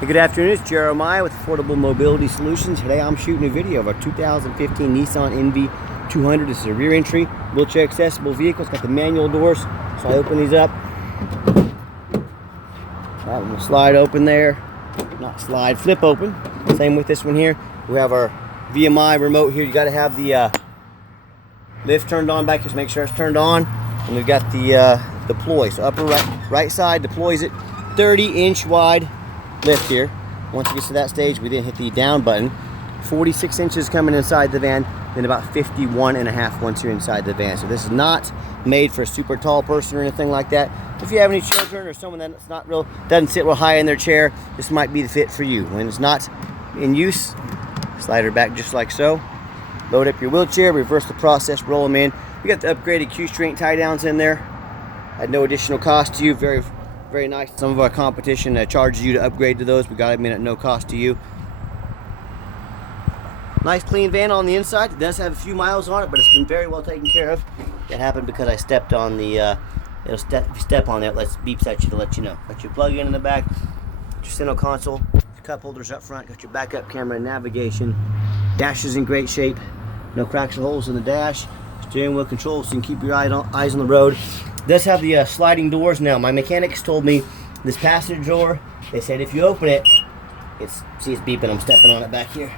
Hey, good afternoon, it's Jeremiah with Affordable Mobility Solutions. Today I'm shooting a video of our 2015 Nissan NV200. This is a rear entry, wheelchair accessible vehicle. It's got the manual doors, so I open these up. That one will slide open there. Not slide, flip open. Same with this one here. We have our VMI remote here. You got to have the lift turned on back here, so make sure it's turned on. And we've got the deploy. So upper right side deploys it, 30-inch wide lift here. Once it gets to that stage, we then hit the down button. 46 inches coming inside the van, then about 51.5 once you're inside the van. So this is not made for a super tall person or anything like that. If you have any children or someone that's doesn't sit real high in their chair, this might be the fit for you. When it's not in use, slide her back just like so. Load up your wheelchair, reverse the process, roll them in. We got the upgraded Q-string tie downs in there at no additional cost to you. Very nice. Some of our competition charges you to upgrade to those. We got them in at no cost to you. Nice clean van on the inside. It does have a few miles on it, but it's been very well taken care of. That happened because I stepped on the if you step on it, it beeps at you to let you know. Got your plug in the back, your center console, cup holders up front, got your backup camera and navigation. Dash is in great shape. No cracks or holes in the dash. Steering wheel controls, so you can keep your eyes on the road. It does have the sliding doors now. My mechanics told me this passenger door, they said if you open it, see it's beeping, I'm stepping on it back here.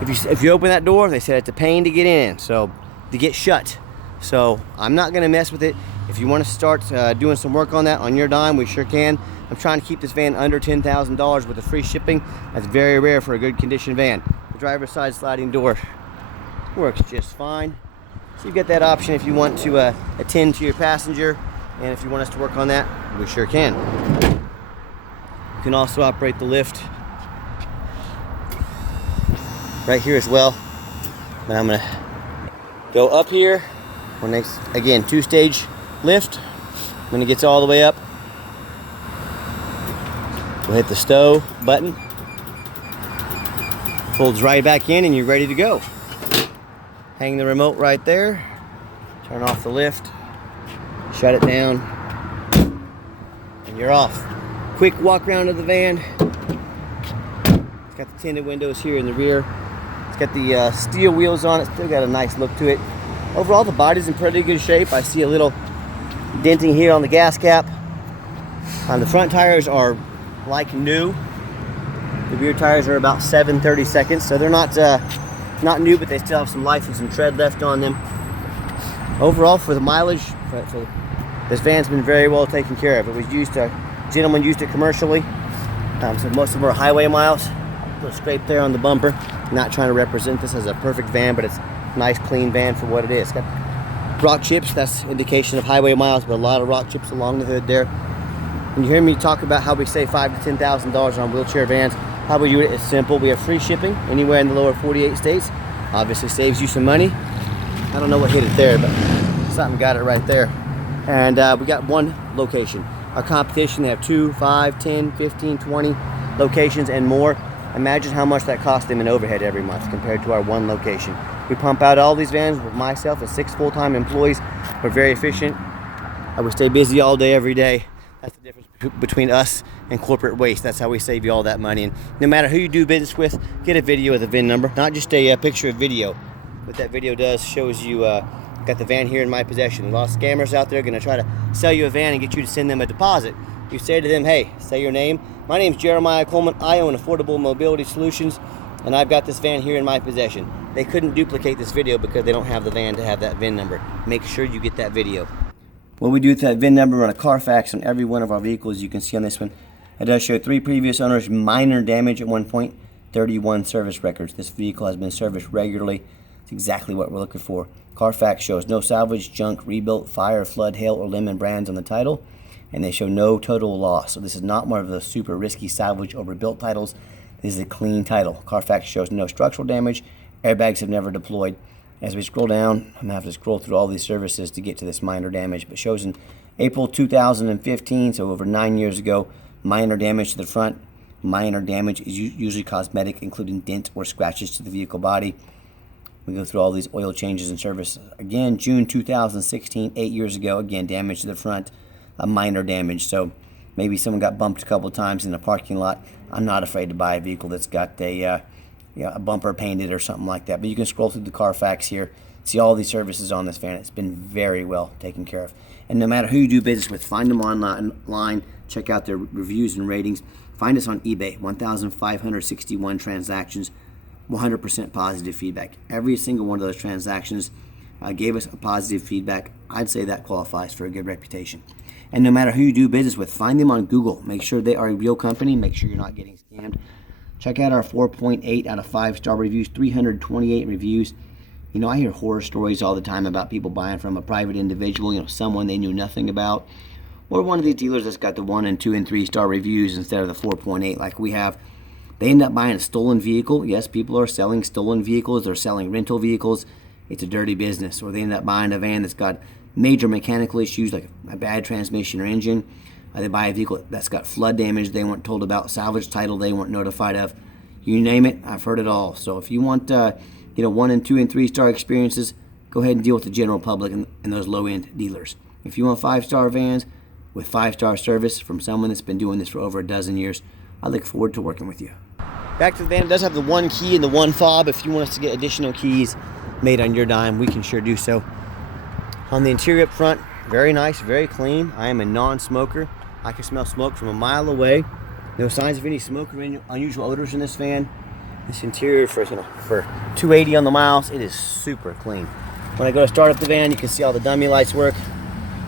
If you open that door, they said it's a pain to get in, so to get shut. So I'm not gonna mess with it. If you want to start doing some work on that on your dime, we sure can. I'm trying to keep this van under $10,000 with the free shipping. That's very rare for a good condition van. The driver's side sliding door works just fine. So you've got that option if you want to attend to your passenger, and if you want us to work on that, we sure can. You can also operate the lift right here as well. But I'm gonna go up here. Again, two-stage lift. When it gets all the way up, we'll hit the stow button. Folds right back in, and you're ready to go. Hang the remote right there, turn off the lift, shut it down, and you're off. Quick walk around of the van. It's got the tinted windows here in the rear. It's got the steel wheels on it, still got a nice look to it. Overall, the body's in pretty good shape. I see a little denting here on the gas cap. The front tires are like new. The rear tires are about 7/32, so they're not new, but they still have some life and some tread left on them. Overall, for the mileage, this van's been very well taken care of. It was used gentleman used it commercially, so most of them are highway miles. A little scrape there on the bumper. Not trying to represent this as a perfect van, but it's a nice, clean van for what it is. It's got rock chips, that's indication of highway miles, but a lot of rock chips along the hood there. When you hear me talk about how we save $5,000 to $10,000 on wheelchair vans, how we do it is simple. We have free shipping anywhere in the lower 48 states. Obviously saves you some money. I don't know what hit it there, but something got it right there. And we got one location. Our competition, they have 2, 5, 10, 15, 20 locations and more. Imagine how much that costs them in overhead every month compared to our one location. We pump out all these vans with myself and 6 full-time employees. We're very efficient. We stay busy all day, every day. That's the difference between us and corporate waste. That's how we save you all that money. And no matter who you do business with, get a video with a VIN number, not just a picture of video. What that video does shows you got the van here in my possession. A lot of scammers out there are going to try to sell you a van and get you to send them a deposit. You say to them, hey, say your name. My name's Jeremiah Coleman. I own Affordable Mobility Solutions, and I've got this van here in my possession. They couldn't duplicate this video because they don't have the van to have that VIN number. Make sure you get that video. What we do with that VIN number, run a Carfax on every one of our vehicles. You can see on this one, it does show 3 previous owners, minor damage at one point, 31 service records. This vehicle has been serviced regularly. It's exactly what we're looking for. Carfax shows no salvage, junk, rebuilt, fire, flood, hail, or lemon brands on the title, and they show no total loss. So this is not one of the super risky salvage or rebuilt titles. This is a clean title. Carfax shows no structural damage. Airbags have never deployed. As we scroll down, I'm going to have to scroll through all these services to get to this minor damage, but it shows in April 2015, so over 9 years ago, minor damage to the front. Minor damage is usually cosmetic, including dent or scratches to the vehicle body. We go through all these oil changes and service. Again, June 2016, 8 years ago, again, damage to the front, a minor damage. So maybe someone got bumped a couple of times in a parking lot. I'm not afraid to buy a vehicle that's got a bumper painted or something like that. But you can scroll through the Carfax here, see all these services on this van. It's been very well taken care of. And no matter who you do business with, find them online, check out their reviews and ratings. Find us on eBay, 1,561 transactions, 100% positive feedback. Every single one of those transactions gave us a positive feedback. I'd say that qualifies for a good reputation. And no matter who you do business with, find them on Google. Make sure they are a real company. Make sure you're not getting scammed. Check out our 4.8 out of 5-star reviews, 328 reviews. You know, I hear horror stories all the time about people buying from a private individual, you know, someone they knew nothing about, or one of these dealers that's got the 1 and 2 and 3-star reviews instead of the 4.8 like we have. They end up buying a stolen vehicle. Yes, people are selling stolen vehicles. They're selling rental vehicles. It's a dirty business. Or they end up buying a van that's got major mechanical issues like a bad transmission or engine. They buy a vehicle that's got flood damage they weren't told about, salvage title they weren't notified of. You name it, I've heard it all. So if you want 1 and 2 and 3-star experiences, go ahead and deal with the general public and those low-end dealers. If you want 5-star vans with 5-star service from someone that's been doing this for over a dozen years, I look forward to working with you. Back to the van, it does have the 1 key and the 1 fob. If you want us to get additional keys made on your dime, we can sure do so. On the interior up front, very nice, very clean. I am a non-smoker. I can smell smoke from a mile away. No signs of any smoke or any unusual odors in this van. This interior for 280 on the miles, it is super clean. When I go to start up the van, you can see all the dummy lights work.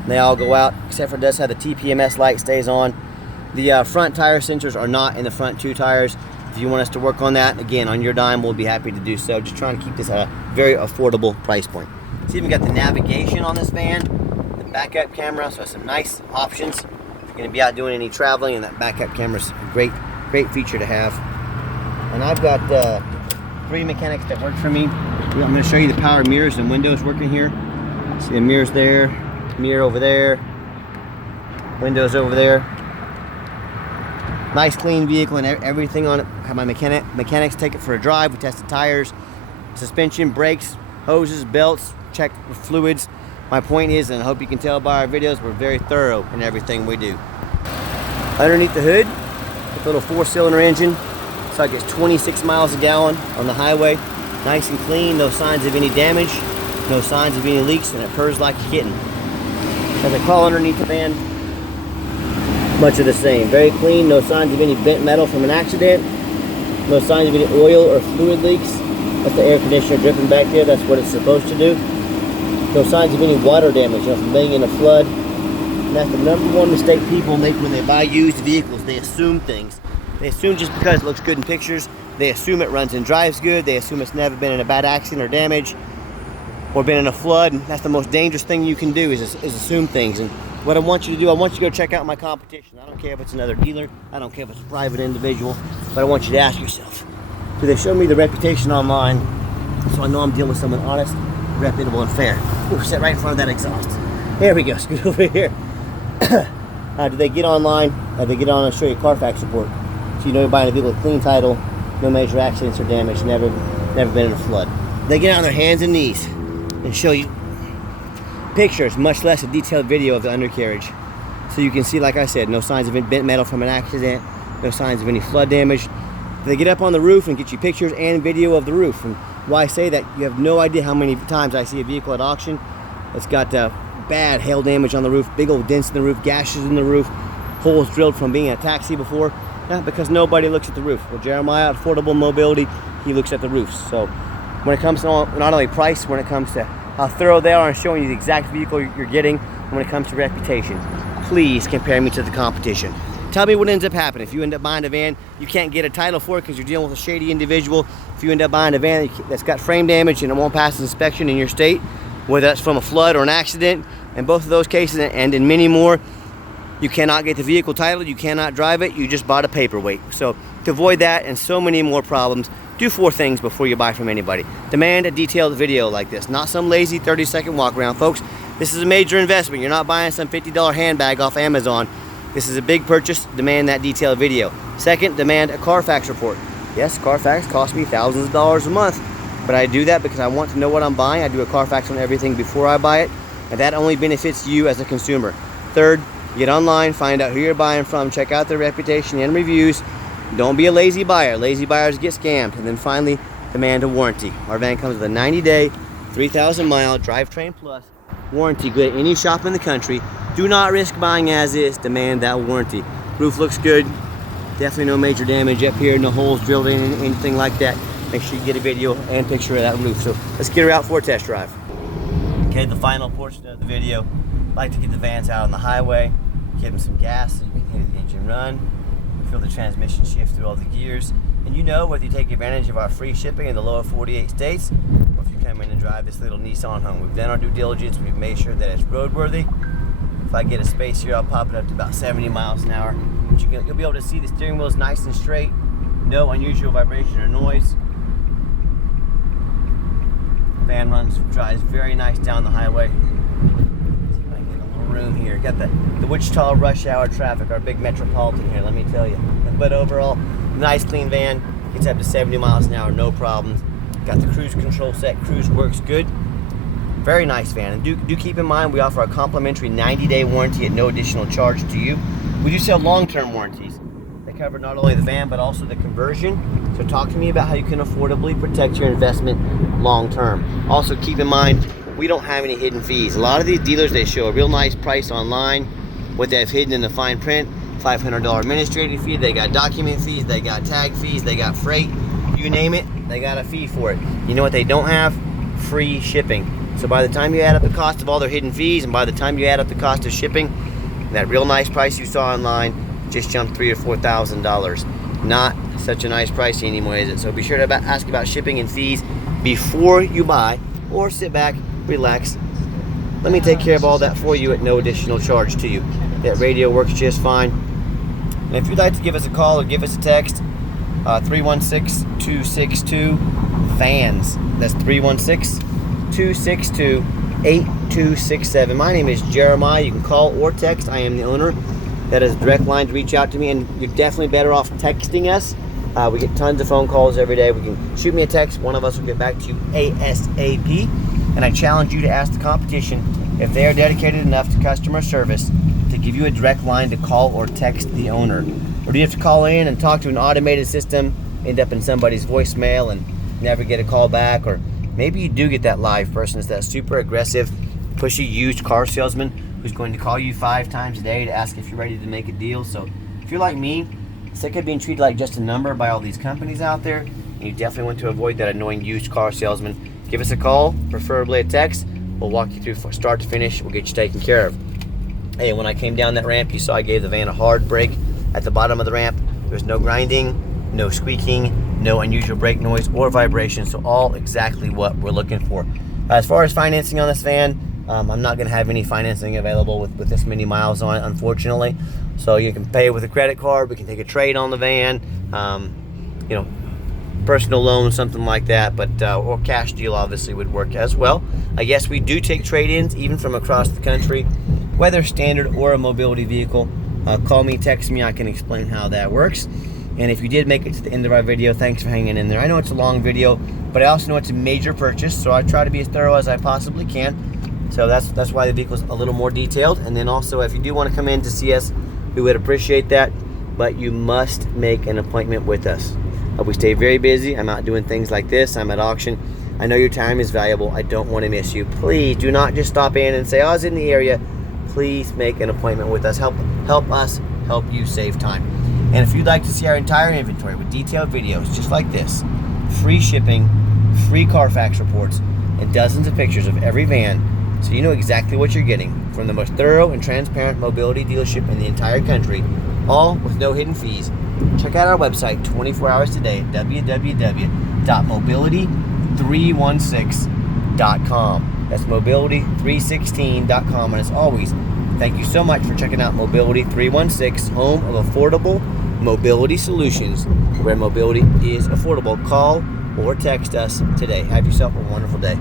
They all go out, except for it does have the TPMS light stays on. The front tire sensors are not in the front 2 tires. If you want us to work on that, again, on your dime, we'll be happy to do so. Just trying to keep this at a very affordable price point. It's even got the navigation on this van, the backup camera, so some nice options. If you're going to be out doing any traveling, and that backup camera is a great feature to have. And I've got 3 mechanics that work for me. I'm going to show you the power mirrors and windows working here. See the mirrors there, mirror over there, windows over there. Nice clean vehicle and everything on it. Have my mechanics take it for a drive. We test the tires, suspension, brakes, hoses, belts, check the fluids. My point is, and I hope you can tell by our videos, we're very thorough in everything we do. Underneath the hood, a little 4-cylinder engine. So it gets 26 miles a gallon on the highway. Nice and clean, no signs of any damage, no signs of any leaks, and it purrs like a kitten. As I crawl underneath the van, much of the same. Very clean, no signs of any bent metal from an accident, no signs of any oil or fluid leaks. That's the air conditioner dripping back there, that's what it's supposed to do. No signs of any water damage, from being in a flood. And that's the #1 mistake people make when they buy used vehicles. They assume things. They assume just because it looks good in pictures, they assume it runs and drives good, they assume it's never been in a bad accident or damage, or been in a flood, and that's the most dangerous thing you can do is assume things. And what I want you to do, I want you to go check out my competition. I don't care if it's another dealer, I don't care if it's a private individual, but I want you to ask yourself, do they show me the reputation online so I know I'm dealing with someone honest, reputable, and fair? Ooh, sit right in front of that exhaust. There we go, scoot over here. Do they get online? They get on and show you a Carfax report. So you know you're buying a vehicle with clean title, no major accidents or damage, never been in a flood. They get on their hands and knees and show you pictures, much less a detailed video of the undercarriage. So you can see, like I said, no signs of bent metal from an accident, no signs of any flood damage. They get up on the roof and get you pictures and video of the roof. And why I say that, you have no idea how many times I see a vehicle at auction that's got bad hail damage on the roof, big old dents in the roof, gashes in the roof, holes drilled from being in a taxi before. Because nobody looks at the roof. Well, Jeremiah, Affordable Mobility, he looks at the roofs. So when it comes to not only price, when it comes to how thorough they are in showing you the exact vehicle you're getting, when it comes to reputation, please compare me to the competition. Tell me what ends up happening. If you end up buying a van, you can't get a title for it because you're dealing with a shady individual. If you end up buying a van that's got frame damage and it won't pass inspection in your state, whether that's from a flood or an accident, in both of those cases and in many more, you cannot get the vehicle titled, you cannot drive it, you just bought a paperweight. So to avoid that and so many more problems, do 4 things before you buy from anybody. Demand a detailed video like this, not some lazy 30-second walk around. Folks, this is a major investment. You're not buying some $50 handbag off Amazon. This is a big purchase. Demand that detailed video. Second, demand a Carfax report. Yes, Carfax costs me thousands of dollars a month, but I do that because I want to know what I'm buying. I do a Carfax on everything before I buy it, and that only benefits you as a consumer. Third, Get online, find out who you're buying from, check out their reputation and reviews. Don't be a lazy buyer. Lazy buyers get scammed. And then finally, demand a warranty. Our van comes with a 90-day, 3,000-mile drivetrain plus warranty. Good at any shop in the country. Do not risk buying as is. Demand that warranty. Roof looks good. Definitely no major damage up here. No holes drilled in, anything like that. Make sure you get a video and picture of that roof. So let's get her out for a test drive. Okay, the final portion of the video. Like to get the vans out on the highway, give them some gas so you can hear the engine run, feel the transmission shift through all the gears, and you know whether you take advantage of our free shipping in the lower 48 states, or if you come in and drive this little Nissan home. We've done our due diligence, we've made sure that it's roadworthy. If I get a space here, I'll pop it up to about 70 miles an hour. But you'll be able to see the steering wheel is nice and straight, no unusual vibration or noise. The van drives very nice down the highway. Room here. Got the Wichita rush hour traffic, our big metropolitan here, let me tell you. But overall, nice clean van, gets up to 70 miles an hour, no problems. Got the cruise control set, cruise works good. Very nice van. And do keep in mind, we offer a complimentary 90-day warranty at no additional charge to you. We do sell long-term warranties that cover not only the van, but also the conversion. So talk to me about how you can affordably protect your investment long-term. Also keep in mind, we don't have any hidden fees. A lot of these dealers, they show a real nice price online. What they have hidden in the fine print, $500 administrative fee, they got document fees, they got tag fees, they got freight, you name it, they got a fee for it. You know what they don't have? Free shipping. So by the time you add up the cost of all their hidden fees, and by the time you add up the cost of shipping, that real nice price you saw online just jumped $3,000 or $4,000. Not such a nice price anymore, is it? So be sure to ask about shipping and fees before you buy, or sit back, relax. Let me take care of all that for you at no additional charge to you. That radio works just fine. And if you'd like to give us a call or give us a text, 316-262-FANS. That's 316-262-8267. My name is Jeremiah. You can call or text. I am the owner. That is a direct line to reach out to me, and you're definitely better off texting us. We get tons of phone calls every day. We can shoot me a text. One of us will get back to you ASAP. And I challenge you to ask the competition if they are dedicated enough to customer service to give you a direct line to call or text the owner. Or do you have to call in and talk to an automated system, end up in somebody's voicemail and never get a call back? Or maybe you do get that live person. It's that super aggressive, pushy used car salesman who's going to call you 5 times a day to ask if you're ready to make a deal. So if you're like me, sick of being treated like just a number by all these companies out there, and you definitely want to avoid that annoying used car salesman, give us a call, preferably a text. We'll walk you through from start to finish. We'll get you taken care of. Hey, when I came down that ramp, you saw I gave the van a hard brake at the bottom of the ramp. There's no grinding, no squeaking, no unusual brake noise or vibration. So all exactly what we're looking for. As far as financing on this van, I'm not going to have any financing available with this many miles on it, unfortunately. So you can pay with a credit card. We can take a trade on the van. You know, personal loan, something like that, but or cash deal obviously would work as well. Yes, we do take trade-ins even from across the country, whether standard or a mobility vehicle. Call me, text me, I can explain how that works. And if you did make it to the end of our video, thanks for hanging in there. I know it's a long video, but I also know it's a major purchase, so I try to be as thorough as I possibly can. So that's why the vehicle's a little more detailed. And then also, if you do want to come in to see us, we would appreciate that, but you must make an appointment with us. We stay very busy. I'm out doing things like this. I'm at auction. I know your time is valuable. I don't want to miss you. Please do not just stop in and say, oh, I was in the area. Please make an appointment with us. Help us help you save time. And if you'd like to see our entire inventory with detailed videos just like this, free shipping, free Carfax reports, and dozens of pictures of every van, so you know exactly what you're getting from the most thorough and transparent mobility dealership in the entire country, all with no hidden fees, check out our website 24 hours today at www.mobility316.com. That's mobility316.com. And as always, thank you so much for checking out Mobility 316, home of affordable mobility solutions, where mobility is affordable. Call or text us today. Have yourself a wonderful day.